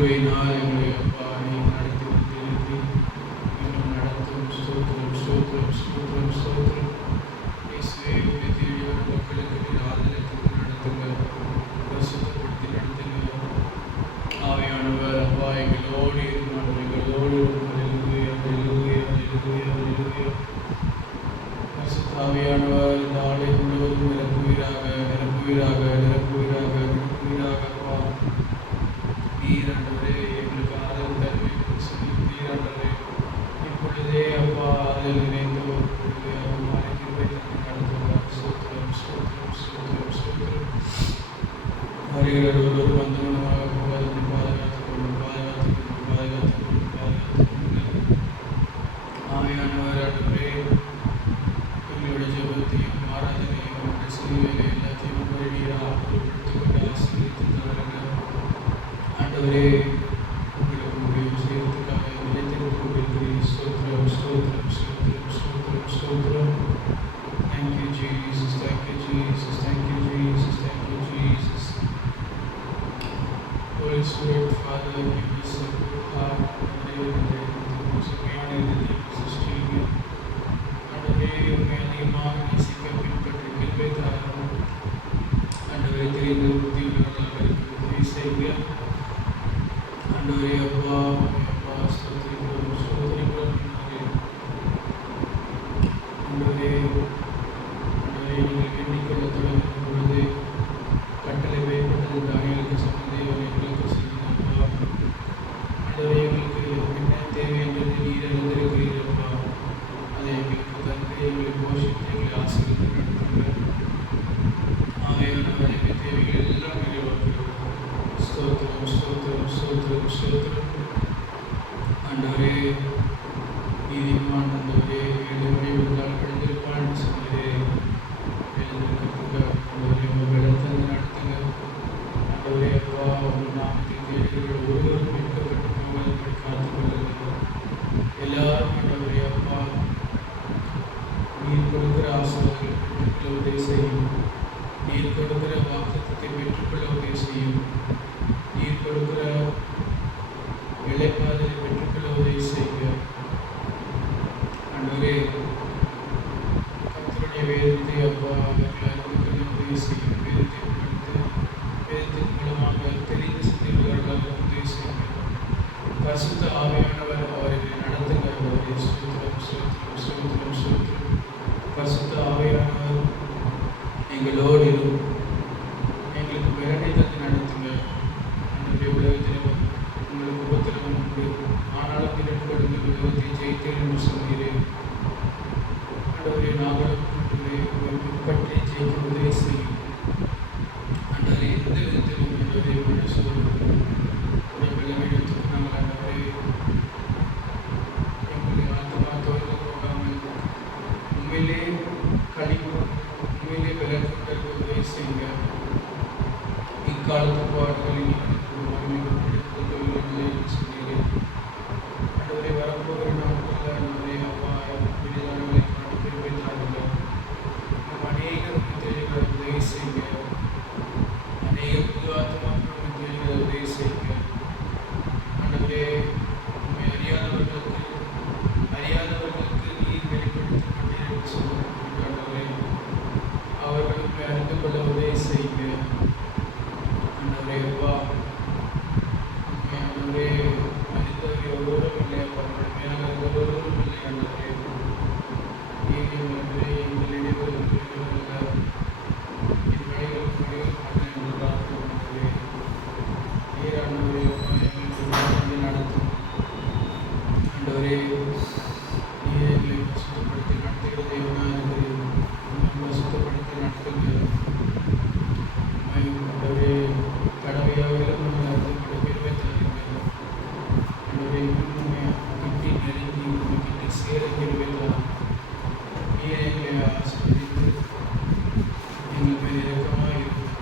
கிருபையினால் எங்களை அப்பா நீர் நடத்தி வந்திருக்கிறீர். இன்னும் நடத்தும். ஸ்தோத்திரம் ஸ்தோத்திரம் ஸ்தோத்திரம் ஸ்தோத்திரம். இயேசுவே உம்மை தேடி வரும் மக்களுக்கு நீர் ஆதரவு நடத்துங்க, பரிசுத்தப்படுத்தி நடத்துங்க. ஆவியானவர் அப்பா எங்களோடு இருந்தார், எங்களோடு ஹல்லேலூயா ஹல்லேலூயா ஹல்லேலூயா ஹல்லேலூயா. பரிசுத்த ஆவியானவர் இந்த ஆலை முழுவதும் நிரப்புவீராக நிரப்புவீராக நிரப்புவீராக நிரப்புவீராக. அப்பா நீர் ஆண்டவரே எங்களுக்கு ஆதரவு தருவீர்கள் சொல்லி நீர் ஆண்டவரே இப்பொழுதே அப்பா அதில் நினைந்து அம்மாவை கிருபை தந்து நடத்துவார். ஸ்தோத்திரம் ஸ்தோத்திரம் ஸ்தோத்திரம் ஸ்தோத்திரம். வருகிற ஒரு வந்தவனமாக போவதற்கு பாதுகாத்துக் கொள்ளும் பாதுகாத்துக் கொள்ளும் பாதுகாத்துக் கொள்ளும் பாதுகாத்துக் கொள்ளுங்கள். ஆவியானவர் ஆண்டவரே எங்களுடைய ஜெபத்தையும் ஆராதனையும் உங்களுடைய சிலுவையிலே எல்லாத்தையும் மறுபடியாக பொருட்படுத்திக் கொண்டு ஆசீர்வதித்து தருங்க. ஆண்டவரே உங்களுக்கு முடியும் செய்வதற்காக நிலைத்திருக்க கொண்டிருக்கிறீர். ஸ்தோத்திரம் ஸ்தோத்திரம் ஸ்தோத்திரம் ஸ்தோத்திரம் ஸ்தோத்திரம். Thank you Jesus, thank you Jesus, thank you Jesus, thank you Jesus. Holy Spirit, Father, give us a good heart and உண்மையான இதயத்தை சிருஷ்டிங்க. ஆண்டவரே உண்மை அதிகமாக நேசிக்க பின்பற்ற கிருபை தாரும். ஆண்டவரே தெரிந்து புத்தி உள்ளவர்களாக இருக்க உதவி செய்யுங்க. ஆண்டவரே அப்பா அப்பா ஸ்தோத்திரிக்கிறோம் ஸ்தோத்திரிக்கிறோம். ஆண்டவரே ஆண்டவரே நீங்கள் எண்ணிக்கொள்ள தொடங்கும் பொழுது கட்டளை வைப்பது தானியலுக்கு சொன்னதை எங்களுக்கு செய்யுங்கப்பா. ஆண்டவரே எங்களுக்கு என்ன தேவை என்பதை நீர் அறிந்திருக்கிறீரப்பா. அதை எங்களுக்கு தந்து எங்களை போஷித்து எங்களை ஆசீர்வதித்து நடத்துங்க. ஆகையானவர் எங்கள் தேவைகள் எல்லாம் நிறைவாக்குகிறோம். ஸ்தோத்திரம் ஸ்தோத்திரம் ஸ்தோத்திரம் ஸ்தோத்திரம். ஆண்டவரே நீதிமான் ஆண்டவரே 7 மணி வந்தால் எழுந்திருப்பான் என்று சொன்னதே எழுந்திருக்கிறதுக்கு ஆண்டவரே உங்கள் பலத்தந்து நடத்துங்க. ஆண்டவரே அப்பா உங்கள் நாமத்தை தேடுகிற ஒருவரும் மீட்கப்பட்டு போவதை காத்துக் கொள்ளுங்கள். எல்லாரும் ஆண்டவரே அப்பா நீர் கொடுக்கிற ஆசீர்வாதங்களை பெற்றுக்கொள்ள உதவி செய்யும். நீர் கொடுக்கிற வாக்குத்தத்தத்தை பெற்றுக்கொள்ள உதவி செய்யும். நீர் கொடுக்கிற இளைப்பாறுதலை பெற்றுக்கொள்ள உதவி செய்யுங்க. ஆண்டவரே கர்த்தருடைய வேதத்தை அப்பா அவர்கள் அறிந்து உதவி செய்யும். வேதத்தை படித்து வேதத்தின் மூலமாக தெரிந்து சிந்திக்கிறவர்களாக உதவி செய்யுங்க. பரிசுத்த ஆவியானவர் அவர்களை நடத்துங்க. அவருடைய ஸ்தோத்திரம் ஸ்தோத்திரம் ஸ்தோத்திரம் ஸ்தோத்திரம். பரிசுத்த ஆவியானவர் எங்களோடு எங்களுக்கு பெருமை தந்து நடத்துங்க. நம்முடைய உலகத்தில் உங்களுக்கு உபத்திரவம் உண்டு, ஆனாலும் திறன்படுங்க உலகத்தை ஜெயித்தேன் என்று சொன்னீரேன். ஆண்டவரே நாங்களும் பின்பற்றி ஜெயிக்க உதவி செய்யும். ஆண்டவரே எந்த விதத்திலும் ஆண்டவரே மனசோடு பலவீனத்துக்கு நாங்கள் ஆண்டவரே எங்களுடைய ஆத்மா தோய்ந்து போகாமல் உண்மையிலே உண்மையிலே விலக்குதற்கு உதவி செய்யுங்க. இக்காலத்து பாடுகளில் சொன்னீர்கள். ஆண்டவரே வரப்போகிற நாட்களில் ஆண்டவரே அப்பா விடுதலைகளை காண பெருமைத்தார்கள். அநேக தேவைகளை உதவி செய்யுங்க. அநேக புது ஆத்மாக்கள் தேவைகளை உதவி செய்யுங்க. ஆண்டவரே உண்மை அறியாதவர்களுக்கு நீர் வெளிப்படுத்திக் கொண்டீர் என்று சொல்லுங்கள். அவர்களுக்கு அறிந்து கொள்ள உதவி செய்யுங்க. ஆண்டவரே அப்பா ஆண்டவரே அறிந்தவர் எவ்வளோரும் இல்லை அப்பா, முழுமையாக எவ்வளோரும் இல்லை. ஆண்டவரே நீர் ஆண்டவரே எங்களிடையே இருக்கிறவர்கள் என் வழிகளுக்கு பண்ண என்று பார்த்து ஆண்டவரே நீர் ஆண்டவரே அப்பா எங்களுக்கு நடத்தும். ஆண்டவரே நீர் எங்களை சுத்தப்படுத்தி நடத்துகிற தேவனாக இருக்கிறீர்கள். நம்மளை சுத்தப்படுத்தி நடத்துங்க. ஆண்டவரே கடமையாக பெருமை தருங்க. ஆண்டவரே கிட்டி நெருங்கி கிட்டி சேர பெருமை தரும். நீர் எங்களை ஆசீர்வதித்து எங்கள் மேல் இரக்கமாக இருக்கும்.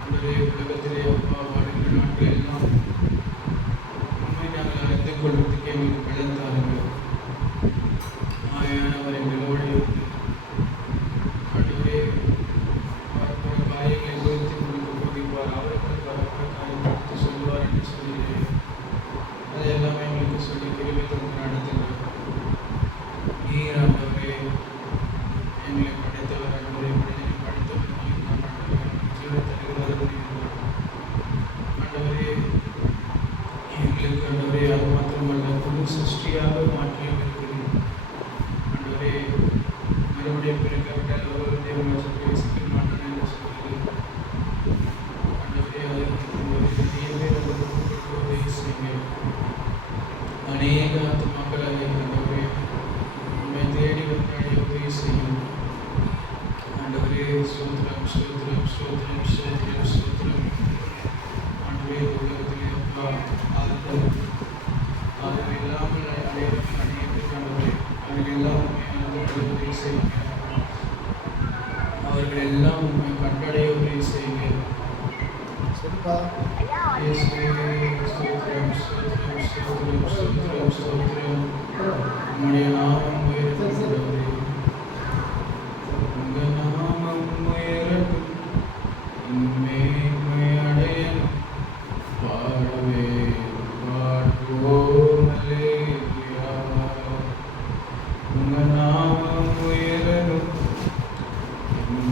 ஆண்டவரே உலகத்திலே அப்பா வாழ்கிற நாட்கள் எல்லாம் உண்மை நாங்கள் அறிந்து கொள்வதற்கு எங்களுக்கு பலத்தாருங்க. ஆயானவர் எங்களோடு இருந்து ஆண்டவரே வரப்போற காரியங்களை குறித்து உங்களுக்கு போதிப்பார். அவர்களுக்கு வரப்போற காரியத்தை சொல்வார் என்று சொல்லி அநேக ஆத்துமாக்களை ஆண்டவரே உண்மை தேடி வந்து உதவி செய்யும். ஆண்டவரே ஸ்தோத்திரம் ஸ்தோத்திரம் ஸ்தோத்திரம் ஸ்தோத்திரம் ஸ்தோத்திரம். ஆண்டவரே உலகத்திலே அப்பா ஆறுதல் இல்லாமல் அநேகருக்கு ஆண்டவரே அவர்கள் எல்லாம் உதவி செய்யுங்க. அவர்கள் எல்லாம் உண்மை கண்டடைய உதவி செய்யுங்க. உம்முடைய நாமம் உயரட்டும். உங்க நாமம் உயரட்டும். மேன்மை அடையணும். பாடவே பாடுவோம் அல்லேலூயா. உங்க நாமம் உயரட்டும்.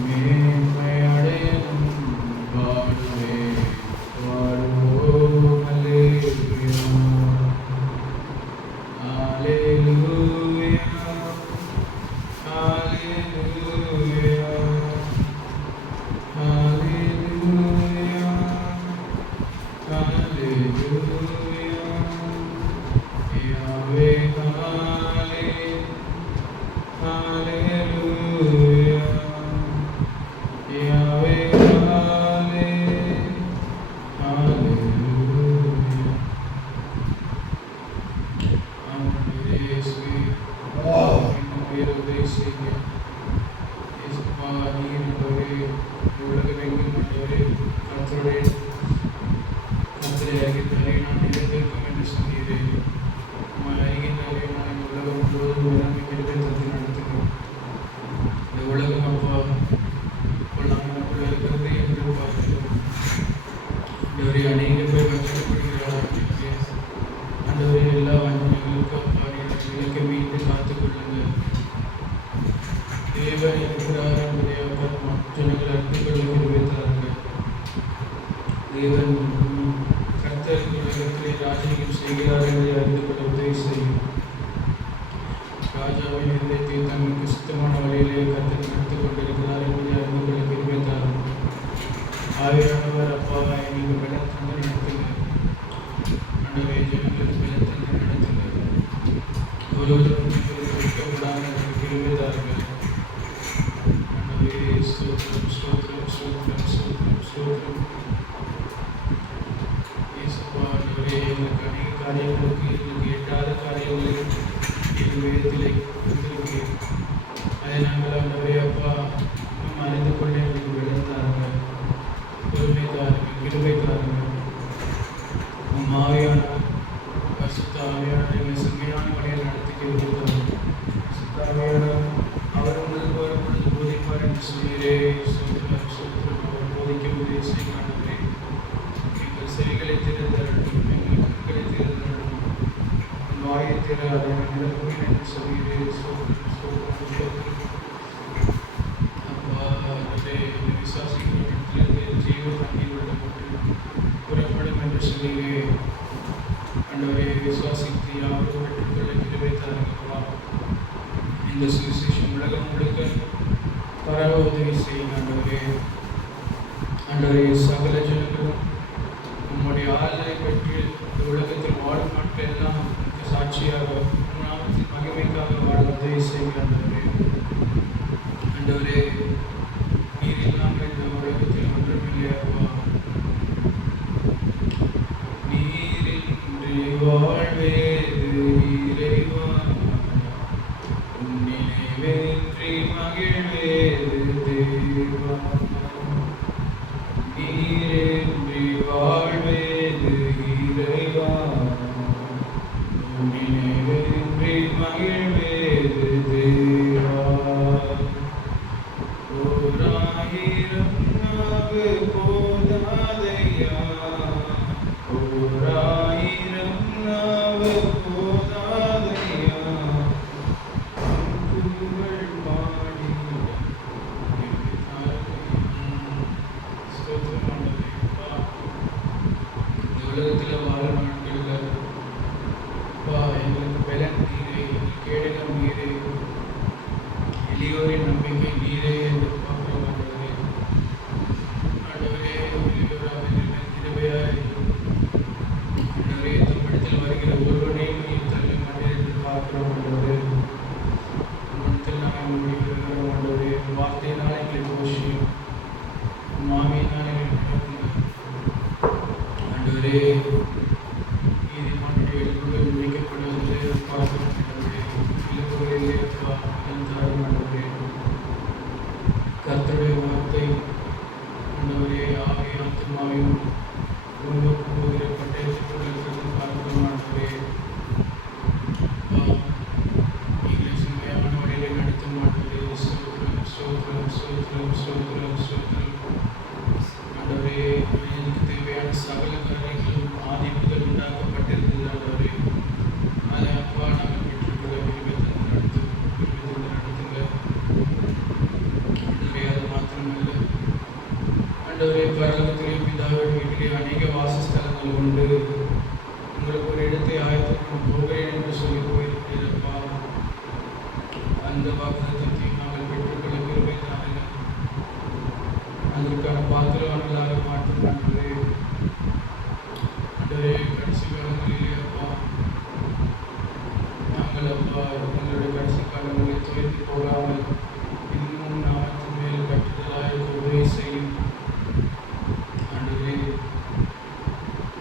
மேன்மை அடையணும். பாடவே பாடுவோம் அல்லேலூயா. அல்லேலூயா அல்லேலூயா அல்லேலூயா அல்லேலூயா. யாவே அல்லேலூயா. யாவே அல்லேலூயா. ஆண்டவரே இயேசுவே இன்னும் உதவி செய்யுங்க. இயேசுப்பா நீர் ஆண்டவரே உலகமெங்கும் ஆண்டவரே கர்த்தருடைய கர்த்தரை அறிகின்ற நான் நிலைத்திருக்கும் என்று சொன்னீரே. உம்மை அறிகின்ற நான் உலகம் முழுவதும் இறங்கி கிருபை தந்து நடத்துகிறோம். இந்த உலகம் அப்பா கொள்ளாமல் இருக்கிறது என்று பார்க்கிறோம். ஆண்டவரே அநேக பேர் கஷ்டப்படுகிறார்கள். ஆண்டவரே எல்லா வஞ்சனைகளுக்கும் அப்பா நீங்கள் விலக்கி மீட்டு காத்துக் கொள்ளுங்க. தேவன் இருக்கிறார் என்பதை ஜனங்கள் அறிந்து கொள்ள விரும்புகிறார்கள். தேவன் கர்த்தர் உலகத்திலே ராஜ்யம் செய்கிறார் என்பதை அறிந்து கொள்ள உதவி செய்யும். ராஜாவின் இதயத்தை தங்களுக்கு சுத்தமான வழியிலே கர்த்தர் நடத்திக் கொண்டிருக்கிறார் என்பதை அறிந்து கொள்ள விரும்புகிறார். ஆவியானவர் அப்பா எங்களுக்கு பலத்தந்து நடத்துங்க. ஆண்டவரே ஜனங்களுக்கு பலத்தந்து நடத்துங்க. ஒருவரும் வைக்கப்படாமல் விரும்புகிறார்கள். ஆண்டவரே ஸ்தோத்திரம் ஸ்தோத்திரம் ஸ்தோத்திரம் ஸ்தோத்திரம் ஸ்தோத்திரம். இயேசுப்பா ஆண்டவரே எங்களுக்கு அநேக காரியங்களுக்கு எங்களுக்கு எட்டாத காரியங்களை எங்கள் வேதத்திலே கொடுத்திருக்கிறீர். அதை நாங்கள் ஆண்டவரே அப்பா இன்னும் அறிந்து கொள்ள எங்களுக்கு விளந்தாருங்க. பொறுமைக்காரங்க கிருபைக்காரங்க. உம் ஆவியானவர் பரிசுத்த ஆவியானவர் எங்களை செம்மையான வழியில் நடத்துகிறது. பரிசுத்த ஆவியானவர் அவர் உங்களுக்கு வரும்பொழுது போதிப்பார் என்று சொன்னீரே. ஸ்தோத்திரம் ஸ்தோத்திரம். அவர் போதிக்கும் உதவி செய்கிறார்களே. எங்கள் செவிகளை திறந்தரட்டும். எங்கள் கண்களை திறந்தரட்டும். வாயை திற அதை நடக்கும் என்று சொன்னீரே. ஸ்தோத்திரம் ஸ்தோத்திரம் ஸ்தோத்திரம். அப்பா விசுவாசிக்கிறவர்களுக்கு ஜீவ தண்ணீர் உள்ளவர்கள் புறப்படும் என்று சொன்னீரே. ஆண்டவரே விசுவாசித்து யாரும் பெற்றுக்கொள்ள கிருபை தாருங்கப்பா. இந்த சுவிசேஷம் உலகம் முழுக்க பரவ உதவி செய்யும். ஆண்டவரே ஆண்டவரே சகல ஜனங்களும் உம்முடைய ஆளுநரை பற்றி இந்த உலகத்தில் வாழும் நாட்கள் எல்லாம் சாட்சியாக நாமத்தின் மகிமைக்காக வாழ உதவி செய்யும். ஆண்டவரே நீர் இல்லாமல் இந்த உலகத்தில் ஒன்றுமில்லையாப்பா. நீரின்றி வாழ்வேது இறைவா. நினைவேற்றி மகிழ்வேது தேவா. நீரின்றி வாழ்வேது இறைவா. நினைவேற்றி மகிழ்வேது தேவா. ஓராயிரம் நாவு போதாதையா. ஓராயிரம் நாவு போதாதையா. புகழ் பாடி ஸ்தோத்திரமானதைப்பா. இந்த உலகத்தில் வாழ நாட்களில் அப்பா எங்களுக்கு பலன் நீரே. எங்களுக்கு கேடகம் நீரே. எளியோரின் நம்பிக்கை நீரே என்று பார்க்கிறோம். ஆண்டவரே எளியோராக கிருபையாய் ஆண்டவரே தமிழத்தில் வருகிற ஒருவனையும் நீர் ஆண்டவரே நீதிமானுடைய எலும்புகள் இணைக்கப்படுவதிலே பார்க்கிறோம் ஆண்டவரே. எலும்புகளிலே அப்பா இழந்தாரும் ஆண்டவரே. கர்த்தருடைய வார்த்தை ஆண்டவரே ஆவி ஆத்மாவையும் உருவாக்க போகிற பட்டயத்தை இருக்கிறது பார்க்கிறோம் ஆண்டவரே. நீங்களே செம்மையான வழியிலே நடத்தும் ஆண்டவரே. ஸ்தோத்திரம் ஸ்தோத்திரம் ஸ்தோத்திரம் ஸ்தோத்திரம் ஸ்தோத்திரம் ஆண்டவரே. எனக்கு தேவையான சகல காரியங்களும் ஆதி முதல் உண்டாக்கப்பட்டிருந்தது ஆண்டவரே. அதை அப்பா நாங்கள் பெற்றுக்கொள்ள விரும்பி நடத்துங்க. ஆண்டவரே அது மாத்திரமல்ல ஆண்டவரே, பரலோகத்திலே பிதாவின் வீட்டிலே அநேக வாசஸ்தலங்கள் உண்டு. உங்களுக்கு ஒரு இடத்தை ஆயத்தம் போகிறேன் என்று சொல்லி போயிருக்கிறப்பா. அந்த வாக்குத்தத்தத்தையும் நாங்கள் பெற்றுக்கொள்ள விரும்பினாங்க. அதற்கான பாத்திரவான்களாக மாற்றும் ஆண்டவரே. ஆண்டவரே கடைசி காலங்களிலே அப்பா நாங்கள் அப்பா எங்களுடைய கடைசி காலங்களில் துயர்த்து போகாமல் இன்னும் நாமத்தின் மேல் கட்டுதலாக உதவி செய்யும் ஆண்டவரே.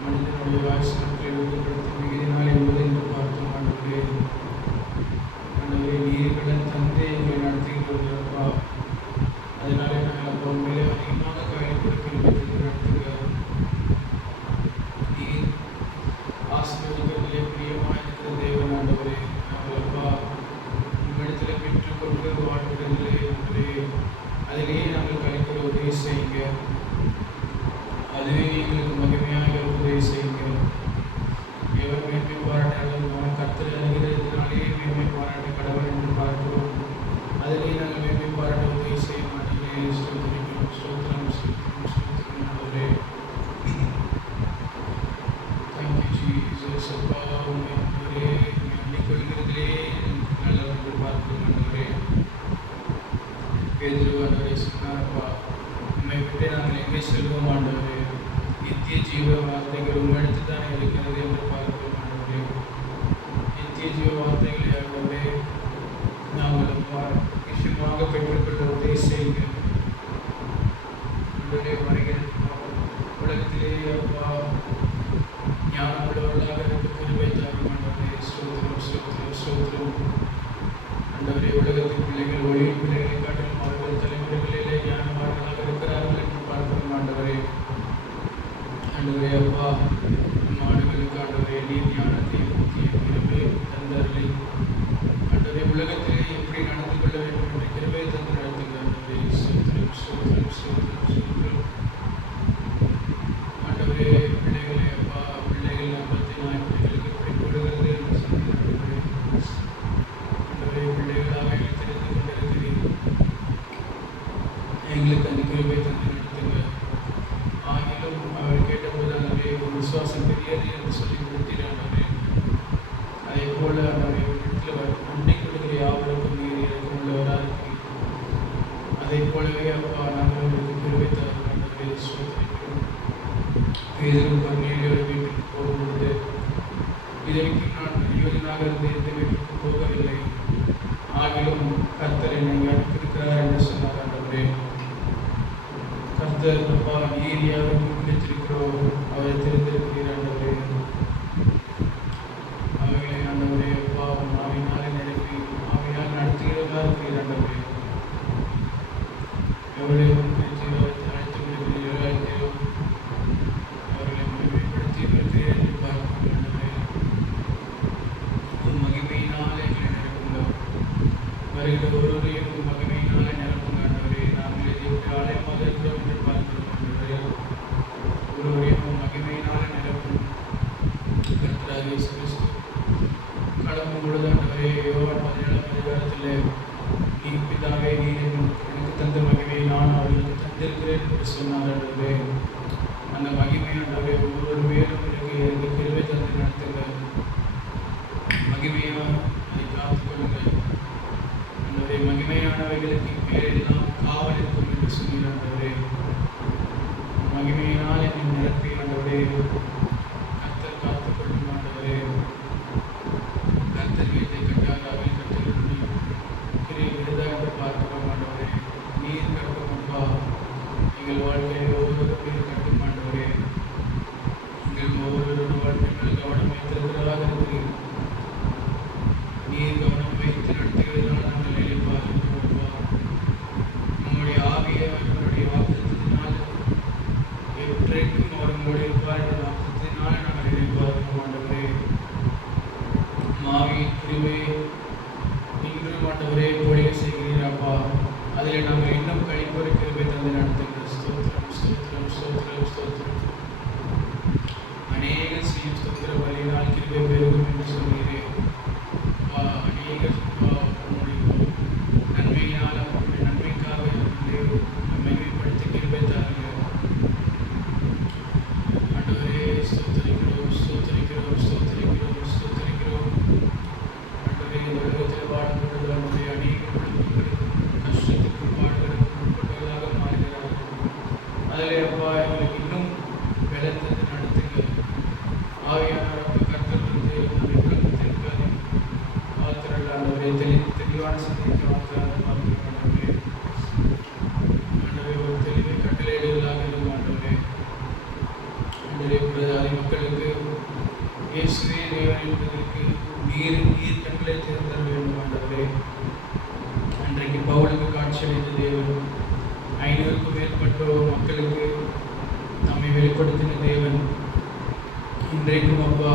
மனிதனுடைய வாய்ஸ்களை எழுதப்படுத்தி மிகுதினால் என்பதை என்று பார்த்தோம் ஆண்டவரே. ஆண்டவரே நீர்களின் தந்தை எங்களை நடத்துகிறது அப்பா. அதனாலே நாங்கள் அப்பா உண்மையிலே அதிகமாக காயம் கொடுக்கிறது நடத்துங்க. நீர் ஆசீர்வதிக்கிறதிலே பிரியமாக இருக்கிற தேவன் ஆண்டவரே. நாங்கள் அப்பா உங்களிடத்தில் பெற்றுக்கொண்டு வாழ்கிறதிலே ஆண்டவரே அதிலேயே நாங்கள் கழிக்கிற உதவி செய்யுங்க. அதுவே எங்களுக்கு மகிமையாக உதவி செய்யுங்க. எவர் மேன்மை பாராட்டாலும் கர்த்தர் அறிகிறதுனாலேயே மேன்மை பாராட்ட கடவுள் என்று பார்க்கிறோம். அதிலேயே நாங்கள் மேன்மை பாராட்ட உதவி செய்ய மாட்டேங்கிறே. ஸ்தோத்திரம் ஸ்தோத்திரம் ஸ்தோத்திரம் ஸ்தோத்திரம் ஆண்டவரே. Thank you Jesus. அப்பா உண்மை ஆண்டவரே எண்ணிக்கொள்கிறதிலே நல்லவர் என்று பார்க்கிறோம் ஆண்டவரே. பேதுரு ஆண்டவரே சொன்னார்ப்பா, உண்மை விட்டு நாங்கள் எங்கே செல்வோம் ஆண்டவரே? நித்திய ஜீவ வார்த்தைகள் உங்களிடத்து தானே இருக்கிறது என்று பார்க்கிறோம் ஆண்டவரே. நித்திய ஜீவ வார்த்தைகளை ஆண்டவரே நாங்கள் அப்பா நிச்சயமாக பெற்றுக்கொள்ள உதவி செய்யுங்க ஆண்டவரே. வருகிற உலகத்திலே அப்பா ஞானமுள்ளவர்களாக இருக்க கிருபை தாரும் ஆண்டவரே. ஸ்தோத்திரம் ஸ்தோத்திரம் ஸ்தோத்திரம் ஆண்டவரே. உலகத்தின் பிள்ளைகள் ஒளியின் பிள்ளைகளை காட்டிலும் அவர்கள் தலைமுறைகளிலே ஞானவான்களாக இருக்கிறார்கள் என்று பார்க்கிறோம் ஆண்டவரே. ஆண்டவரே அப்பா நாடுகளுக்கு ஆண்டவரே நீர் ஞானத்தை புத்திய கிருபை தந்தருளி ஆண்டவரே உலகத்திலே எப்படி நடந்து கொள்ள வேண்டும் என்ற கிருபை தந்து நடத்துங்க ஆண்டவரே. ஸ்தோத்திரம் ஸ்தோத்திரம் ஸ்தோத்திரம் ஸ்தோத்திரம் ஆண்டவரே. பிள்ளைகளே அப்பா பிள்ளைகள் நம்பத்தை நாய்க்குட்டிகளுக்கு எப்படி கொடுக்கிறது என்று சொல்லி ஆண்டவரே. ஆண்டவரே பிள்ளைகளாக எங்களை தெரிந்து கொண்டிருக்கிறீர்கள். எங்களுக்கு அந்த கிருபை தந்து நடத்துங்க. ஆகிலும் அவர் கேட்டபோது ஆண்டவரே ஒரு விசுவாசம் பெரியது என்று சொல்லி கொடுத்தீராண்டவரே. அதே போல ஆண்டவரே இடத்துல அண்டை கொடுக்கிற யாவருக்கும் நீர் இறக்கமுள்ளவராக இருக்கிறீர்கள். அதே போலவே அப்பா நாங்கள் உங்களுக்கு கிருபை தரும் ஆண்டவரே. ஸ்தோத்திரிக்கிறோம். பேதுரு கொர்நேலியோட வீட்டுக்கு போகும்பொழுது இதுவரைக்கும் நான் யோஜனாக இருந்து எந்த வீட்டுக்கு போகவில்லை, ஆகிலும் கர்த்தர் என்னை அனுப்பியிருக்கிறார் என்று சொன்னார் ஆண்டவரே. கர்த்தர் அப்பா நீர் யாருக்கு பிடித்திருக்கிறோம் அவரை தெரிந்திருக்கிறீர் ஆண்டவரே. அவைகளை ஆண்டவரே அப்பா ஆவியினாலே நிரப்பி ஆவியால் நடத்துகிறதா இருக்கிறீர் ஆண்டவரே. எவரை அழைத்து விடுகிறீர்களோ அவர்களை மகிமைப்படுத்தி இருக்கிறீர் என்று பார்க்கிறோம் ஆண்டவரே. உன் மகிமையினாலே எங்களை நிரப்புங்க. வருகிற ஒருவரையும் உன் மகிமையினாலே நிரப்புங்க ஆண்டவரே. நாங்கள் இதை விட்டு ஆலயமாக இருக்கிறோம் என்று பார்க்கிறோம் ஆண்டவரே. ஒருவரையும் உன் மகிமையினாலே நிரப்பும். கர்த்தராகிய இயேசு கிறிஸ்து கடம்பு பொழுது ஆண்டவரே யோவான் 17ஆம் அதிகாரத்தில் நீ பிதாவே நீர் எனக்கு தந்த மகிமையை நான் அவர்களுக்கு தந்திருக்கிறேன் என்று சொன்னார் ஆண்டவரே. அந்த மகிமை ஆண்டவரே ஒவ்வொரு பேரும் எனக்கு கிருபை தந்து நடத்துங்க. மகிமையாக அதை காத்துக்கொள்ளுங்கள் ஆண்டவரே. மகிமையானவைகளுக்கு பேரெல்லாம் காவல் இருக்கும் என்று சொன்னீர் ஆண்டவரே. மகிமையினால் என்னை நிரப்பி ஆண்டவரே கர்த்தர் காத்துக்கொள்ளும் ஆண்டவரே. கர்த்தர் வீட்டை கட்டார் அவை கட்டுகிறது கிரியை விருதா என்று பார்க்கிறோம் ஆண்டவரே. நீர் கட்டும் அப்பா எங்கள் வாழ்க்கையை ஒவ்வொரு பேர் கட்டும் ஆண்டவரே. எங்கள் அதை மக்களுக்கு இயேசுவே தேவன் என்பதற்கு நீர் கண்களை திறந்தர வேண்டும் ஆண்டவரே. அன்றைக்கு பவுலுக்கு காட்சியளித்த தேவன் 500க்கும் மேற்பட்டோர் மக்களுக்கு நம்மை வெளிப்படுத்தின தேவன் இன்றைக்கும் அப்பா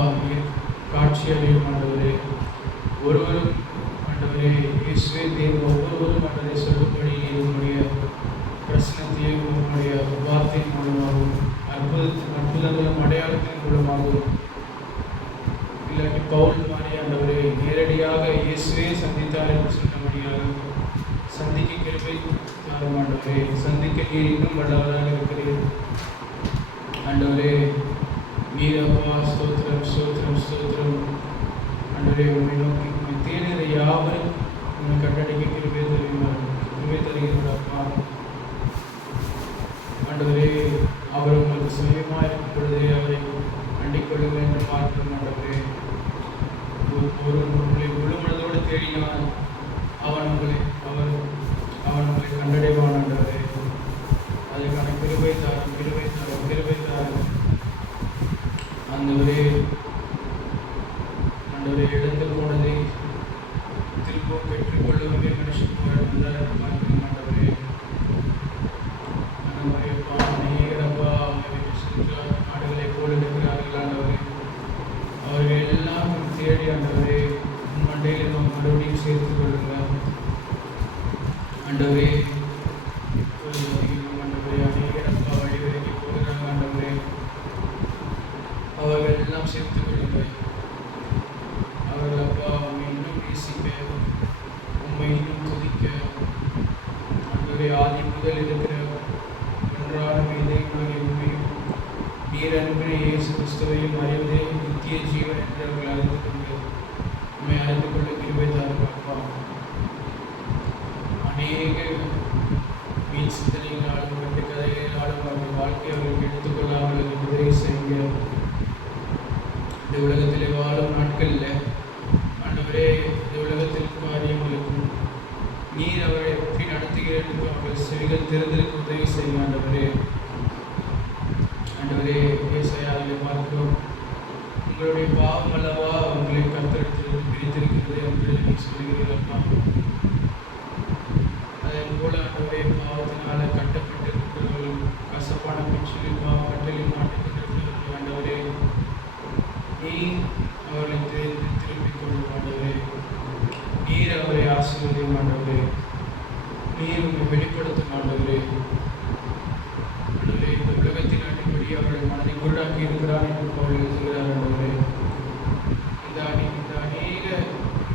காட்சி அளியும் ஆண்டவரே. ஒருவரும் ஆண்டவரே இயேசுவே தேவன் ஒவ்வொருவரும் ஆண்டவரை சொல்லும்படி உங்களுடைய பிரசனத்தையும் உங்களுடைய வார்த்தையின் மூலமாகவும் அற்புதங்களும் அடையாளத்தின் மூலமாகவும் இல்லாட்டி பவுல் மாதிரி ஆண்டவரே நேரடியாக இயேசுவே சந்தித்தார் என்று சொன்னபடியாக சந்திக்க கிருபை தாரும் ஆண்டவரே. சந்திக்க நீர் இன்னும் வல்லவராக இருக்கிறீர் ஆண்டவரே. நீர் அப்பா ஸ்தோத்திரம் ஸ்தோத்திரம் ஸ்தோத்திரம் ஆண்டவரே. உண்மை நோக்கி உண்மை தேடுகிற யாவரும் உண்மை கட்டளைக்கு கிருபை தருகிறார் அப்பா ஆண்டவரே. அவர் உங்களுக்கு சுயமாக இருக்கும் பொழுதே அவரை அண்டிக் கொள்ளுங்கள் என்று பார்க்கிறோம் ஆண்டவரே. ஒரு உங்களை முழு மனதோடு தேடினால் அவன் உங்களை கண்டடைவான் ஆண்டவரே. அதற்கான கிருபை தாரும் கிருபை தாரும் கிருபை தாரும் ஆண்டவரே. இழந்து போனதை திரும்பவும் பெற்றுக்கொள்ளவே மனுஷன் பார்க்கிறோம் ஆண்டவரே. நாடுகளை போல் இருக்கிறார்கள் ஆண்டவரே. அவர்கள் எல்லாம் தேடி ஆண்டவரே மண்டையில் மறுபடியும் சேர்த்துக் கொள்ளுங்கள் ஆண்டவரே. ஆண்டவரே அநேகரப்பா வழிவிலகி போகிறாங்க ஆண்டவரே. அவர்கள் எல்லாம் சேர்த்துக் கொள்ளுங்கள். அவர்கள் அப்பா உண்மை இன்னும் நேசிக்க உண்மை இன்னும் துதிக்க ஆண்டவரே ஆதி முதல் இருக்கிற ஒன்றான இதயங்களுடைய உண்மையும் நீர் அன்பினை இயேசு கிறிஸ்துவையும் அறிவதே நித்திய ஜீவன் என்று அவர்கள் அறிந்து கொண்டு உண்மை அறிந்து கொள்ள கிருபை தாரும் அப்பா. அநேக வீண் சிந்தனைகளாலும் கட்டு கதைகளாலும் அவர்கள் வாழ்க்கையை அவர்களுக்கு எடுத்துக்கொள்ளாமல் விடுதலை செய்ய இந்த உலகத்திலே வாழும் நாட்களில் ஆண்டவரே இந்த உலகத்தில் காரியங்களுக்கும் நீர் அவரை எப்படி நடத்துகிறதுக்கும் அவர்கள் செவிகள் திறந்திருக்க உதவி செய்யும் ஆண்டவரே. ஆண்டவரே ஏசாயாவில் பார்க்கிறோம், உங்களுடைய பாவம் அல்லவா உங்களை கர்த்தரிடத்தில் பிரித்திருக்கிறது என்று நீ சொல்கிறீர்களப்பா. அதே போல ஆண்டவரே பாவத்தினால கட்டப்பட்டிருக்கிறவர்கள் கசப்பான பிச்சிலும் கட்டளில் மாட்டிக்கொண்டிருக்கிறவர்கள் ஆண்டவரே நீ அவர்களை திரும்பிக் கொள்ளும் ஆண்டவரே. நீர் அவரை ஆசீர்வதியும் ஆண்டவரே. நீர் உங்களை வெளிப்படுத்தும் ஆண்டவரே. ஆண்டவரே இந்த உலகத்தின் அடிப்படி அவர்கள் மனதை குருடாக்கி இருக்கிறார் என்று அவர்கள் எழுதுகிறார் ஆண்டவரே. இந்த அநேக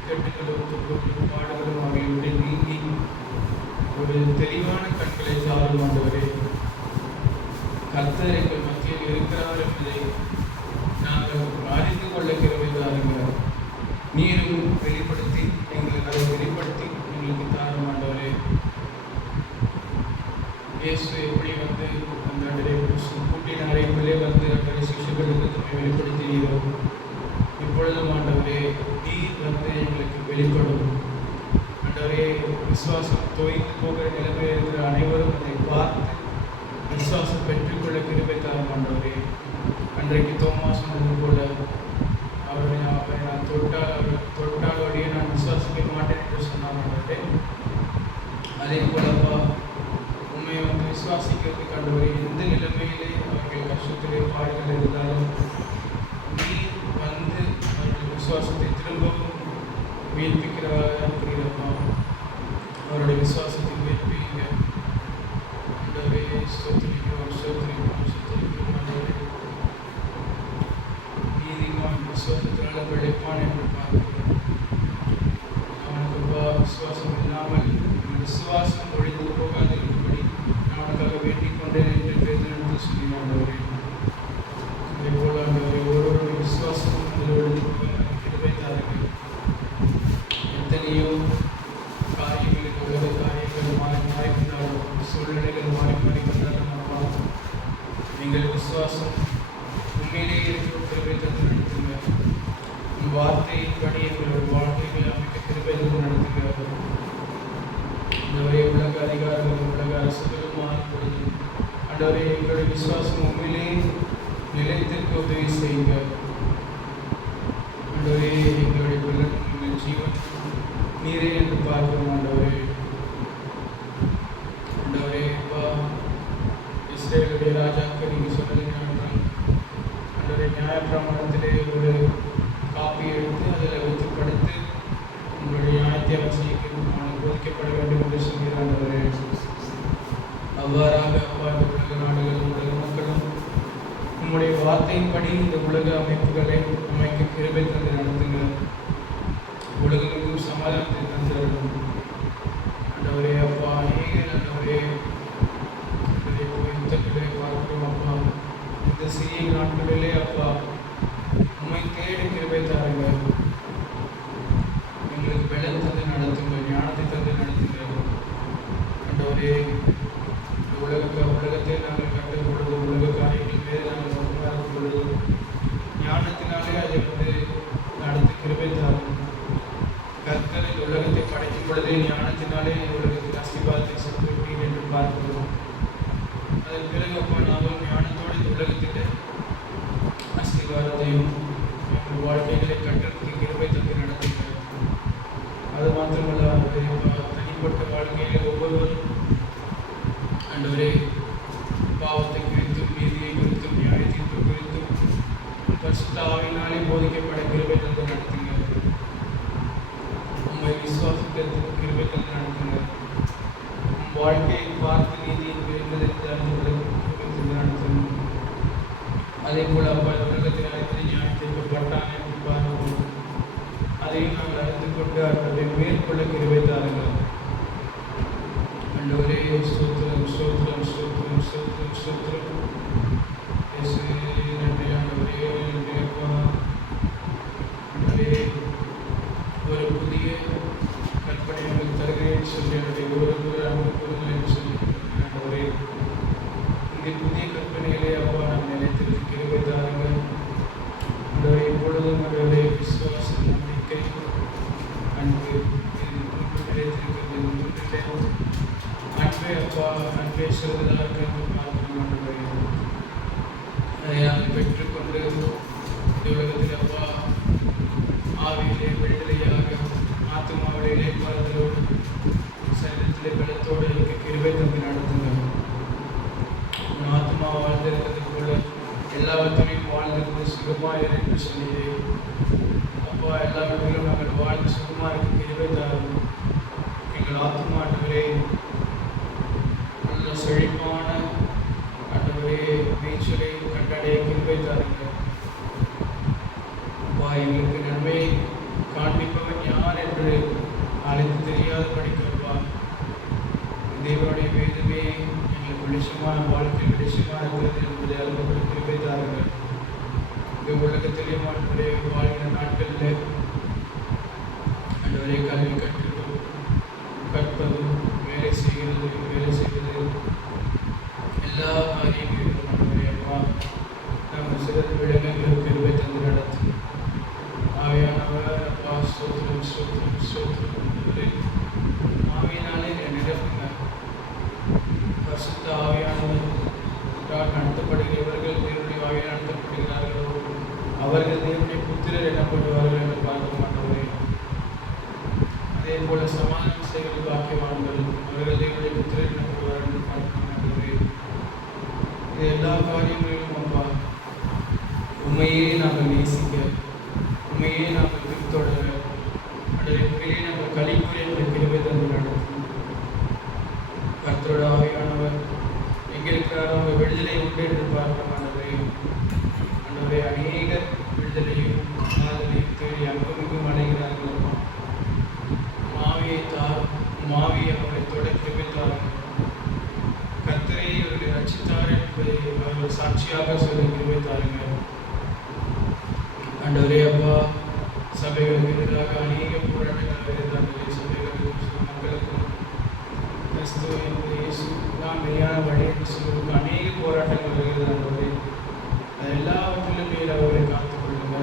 கட்டுகளும் துன்பங்களும் பாடுகளும் அவர்களுடைய நீங்கி ஒரு தெளிவான கண்களை சாரும் ஆண்டவரே. கர்த்தர் எங்கள் மத்தியில் இருக்கிறார் என்பதை நாங்கள் அறிந்து கொள்ள கிருபை தாருங்கள். நீரும் வெளிப்படுத்தி எங்களுக்கு அதை வெளிப்படுத்தி எங்களுக்கு தாரும் ஆண்டவரே. இயேசு எப்படி வந்து அந்த கூட்டின அறைக்குள்ளே வந்து அந்த சிசுகளுக்கு தம்மை வெளிப்படுத்தினீரோ இப்பொழுதும் ஆண்டவரே நீர் வந்து எங்களுக்கு வெளிப்படும் ஆண்டவரே. விசுவாசம் தோய்ந்து போகிற நிலைமையில் இருக்கிற அனைவரும் அதை பார்த்து விசுவாசம் பெற்றுக்கொள்ள கிருபை தாரும் ஆண்டவரே. அன்றைக்கு தோமா சொன்னது போல அவரை நான் தொட்டாலோடைய நான் விசுவாசிக்க மாட்டேன் என்று சொன்னார் ஆண்டவரே. அதே போலப்பா உண்மை வந்து விசுவாசிக்கிறதுக்கு ஆண்டவரே எந்த நிலைமையிலே அவர்கள் கஷ்டத்திலே பாடுகள் இருந்தாலும் நீர் வந்து அவர்கள் விசுவாசத்தை திரும்பவும் உயிர்ப்பிக்கிறவராக இருக்கிறப்பா. அவருடைய விசுவாசத்தை உயிர்ப்பீங்க ஆண்டவரே. ஸ்தோத்திரிக்கிறோம் ஸ்தோத்திரிக்கிறோம் ஸ்தோத்திரிக்கிறோம் ஆண்டவரே. நீதிமான் விசுவாசத்தினால பிழைப்பான் என்று பார்க்கிறோம். அவனுக்கு விசுவாசம் இல்லாமல் விசுவாசம் ஒழிந்து போகாது இருக்கும்படி நான் அவனுக்காக வேண்டிக் கொண்டேன் என்று பேதெடுத்து சொல்லினான் ஆண்டவரே. அதே போல ஆண்டவரே ஒவ்வொரு விசுவாசமும் அதில் ஒழிந்து போக கிருபை தாருங்கள். எத்தனையோ காரியங்களுக்கு உலக காரியங்கள் மாறி கொண்டாலும் சூழ்நிலைகள் மாறி கொண்டாலும் அப்பா எங்கள் விசுவாசம் உண்மையிலேயே இருக்கிற கிருபை தந்து நடத்துங்க. உன் வார்த்தையின்படி எங்களோட வாழ்க்கைகளை அமைக்க கிருபை தந்து நடத்துங்க. ஆண்டவரே உலக அதிகாரிகள் உலக அரசுகளும் மாறும் பொழுது ஆண்டவரே எங்களுடைய விசுவாசம் உண்மையிலே உதவி செய்யுங்க ஆண்டவரே. எங்களுடைய பலன் எங்கள் ஜீவன் நீரே என்று பார்க்கிறோம் ஆண்டவரே. ஆண்டவரே அப்பா, இஸ்ரேலுடைய ராஜாக்கள் நீங்கள் சொன்னது ஞாபகம். ஆண்டவரே, நியாயப்பிரமாணத்திலே ஒரு காப்பி எடுத்து அதில் வைத்து படுத்து உங்களுடைய நியாயத்தை அவசியம் போதிக்கப்பட வேண்டும் என்று சொல்கிறார் ஆண்டவரே. அவ்வாறாக அப்பா, இந்த உலக நாடுகளும் உலக மக்களும் உங்களுடைய வார்த்தையின்படி இந்த உலக அமைப்புகளை அமைக்க கிருபை தந்து நடத்துங்க. உலகங்களுக்கும் சமாதானத்தை தந்துடணும் ஆண்டவரே. அப்பா, அநேகர் ஆண்டவரே யுத்தத்திலே பார்க்கிறோம் அப்பா. இந்த சிறிய நாட்களிலே அப்பா உண்மை தேடி கிருபை தாருங்க. எங்களுக்கு பலன் தந்து நடத்துங்க, ஞானத்தை தந்து நடத்துங்க ஆண்டவரே. உலகத்தை நாங்கள் கட்டும் பொழுது, உலக காரியங்கள் மீது நாங்கள் உருவாக்கும் பொழுது ஞானத்தினாலே அதை நடத்தி கிருபை தாரும். கர்த்தர் இந்த உலகத்தை படைக்கும் பொழுதே ஞானத்தினாலே உலகத்தில் அஸ்திபாரத்தை செலுத்துவீர் என்று பார்க்கிறோம். அதன் பிறகு அப்பா, நாங்கள் ஞானத்தோடு இந்த உலகத்தில் அஸ்திபாரத்தையும் எங்கள் வாழ்க்கைகளை கட்டத்துக்கு கிருபை தந்து நடத்துங்க. அது மாத்திரமல்ல தனிப்பட்ட வாழ்க்கையிலே ஒவ்வொருவரும் ஆண்டவரே பாவத்தை குறித்தும் நீதியை குறித்தும் நியாய தீர்ப்பு குறித்தும் பரிசுத்த ஆவியினாலே போதிக்கப்பட கிருபை தந்து நடத்துங்க. உண்மை விசுவாசத்திற்கு கிருபை தந்து நடத்துங்க. வாழ்க்கையை பார்த்து நீதியின் விரைந்ததை அறிந்து நடத்துங்க. அதே போல அப்பா, உலகத்தில் அனைத்து நியாய தீர்ப்பு பட்டான் என்று பார்க்கிறோம். அதையும் நாங்கள் அறிந்து கொண்டு அதை மேற்கொள்ள கிருபை தாருங்கள் ஆண்டவரே. ஸ்தோத்திரம் ஸ்தோத்திரம் ஸ்தோத்திரம் ஸ்தோத்திரம் ஸ்தோத்திரம். நன்றி ஆண்டவரே, நன்றி அப்பா. ஆண்டவரே, ஒரு புதிய கற்பனை உங்களுக்கு தருகிறேன் சொல்லி என்னுடைய ஒரு அன்பு கூறுங்கள் என்று சொல்லி ஆண்டவரே, இந்த புதிய கற்பனைகளே அப்பா நாம் நிலைத்திற்கு கிருபை தாருங்கள் ஆண்டவரே. இப்பொழுதும் ஆண்டவரே விசுவாசம், நம்பிக்கை, அன்பு நிலைத்திருக்கிறது. அன்பே அப்பா, அன்பே சொல்வதாக பார்க்கிறோம். அதை நாங்கள் பெற்றுக்கொண்டு இந்த உலகத்தில் அப்பா ஆவியிலே விடுதலையாக ஆத்மாவிலே இளைப்பாறுதலோடு சரீரத்திலே பலத்தோடு இருக்க கிருபை தந்து நடத்துங்க. உன் ஆத்மா வாழ்ந்திருக்கிறது போல எல்லாவற்றையும் வாழ்ந்திருந்து சுகமாக என்று சொன்னீரே அப்பா. எல்லாவற்றிலும் நாங்கள் வாழ்ந்து சுகமாக இருக்க கிருபை தாரும். எங்கள் ஆத்மாட்டவரே நல்ல செழிப்பான ஆண்டவரே மேய்ச்சலை கண்டடைய கிருபை தாருங்க அப்பா. எங்களுக்கு நன்மை காண்பிப்பவன் யார் என்று அழைத்து தெரியாத படிக்கிறப்பா. தேவனுடைய வேதமே எங்களுக்கு வெளிச்சமான வாழ்க்கை வெளிச்சமாக இருக்கிறது என்பதை அறிந்து கிருபை தாருங்க. இந்த உலகத்திலேயும் ஆண்டவரே வாழ்கிற நாட்களில் ஆண்டவரே கல்வி கற்பதும் வேலை செய்கிறது எல்லா காரியங்களும் ஆண்டவரே அப்பா நாங்கள் சிறந்த விடங்களுக்கு கிருபை தந்து நடத்தும் ஆவியானவர் அப்பா. ஸ்தோத்திரம் ஸ்தோத்திரம் ஸ்தோத்திரம். ஆவியினாலே நிரப்புங்க. பரிசுத்த ஆவியானவர் நடத்தப்படுகிறவர்கள் தேவனுடைய ஆவியால் நடத்தப்படுகிறார்களோ அவர்கள் தேவனுடைய புத்திரர் எனப்படுவார்கள் என்று பார்க்க மாட்டோமே. அதே போல சமாதான செய்வது பாக்கியவான்கள் அவர்கள் தேவனுடைய புத்திரர் எனப்படுவார்கள் என்று பார்க்க மாட்டோமே. இது எல்லா காரியங்களிலும் அப்பா உண்மையே நாங்கள் நேசிக்க, உண்மையே நாங்கள் பின்தொடர, உண்மையிலே நாங்கள் கலிப்புரை என்ற கிருபை தந்து நடத்தும். கர்த்தரோட ஆவியானவர் எங்கே இருக்கிறாரோ அவங்க விடுதலை உண்டு என்று பார்க்க மாட்டவரே. ஆண்டவரே, அநேகர் விடுதலையும் ஆதலையும் தேடி அங்குமிங்கும் அடைகிறார்கள். மாவியை மாவியை அவரை தொடர்ந்து வைத்தார்கள். கர்த்தரை இவர்களை ரட்சித்தார் என்பதை அவர்கள் சாட்சியாக சொல்லி வைத்தார்கள். ஆண்டவரே அப்பா, சபைகளுக்கு எதிராக அநேக போராட்டங்கள் இருந்தார்கள். சபைகளுக்கும் மக்களுக்கும் கிறிஸ்துவ என்பது இயேசு தான் மெய்யான வழி என்று சொல்வதற்கு அநேக போராட்டங்கள் வருகிறது. அது எல்லாவற்றிலும் மேல் அவர்களை காத்துக்கொள்ளுங்க,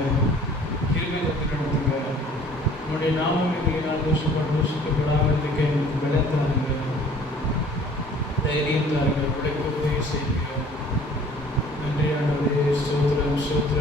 கிருபை தந்து நடத்துங்க. உங்களுடைய நாமம் எங்களால் தூஷிக்கப்படாமல் இருக்க எனக்கு பலம் தாருங்க, தைரியம் தாருங்க, உழைக்க உதவி செய்யுங்க. நன்றி ஆண்டவரே. ஸ்தோத்திரம் ஸ்தோத்திரம்.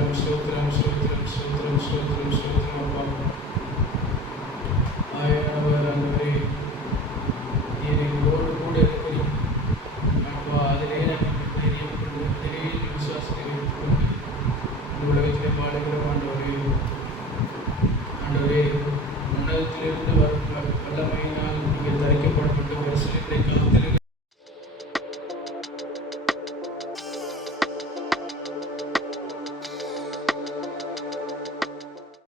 அழைக்கிறோம் ஆண்டவரே.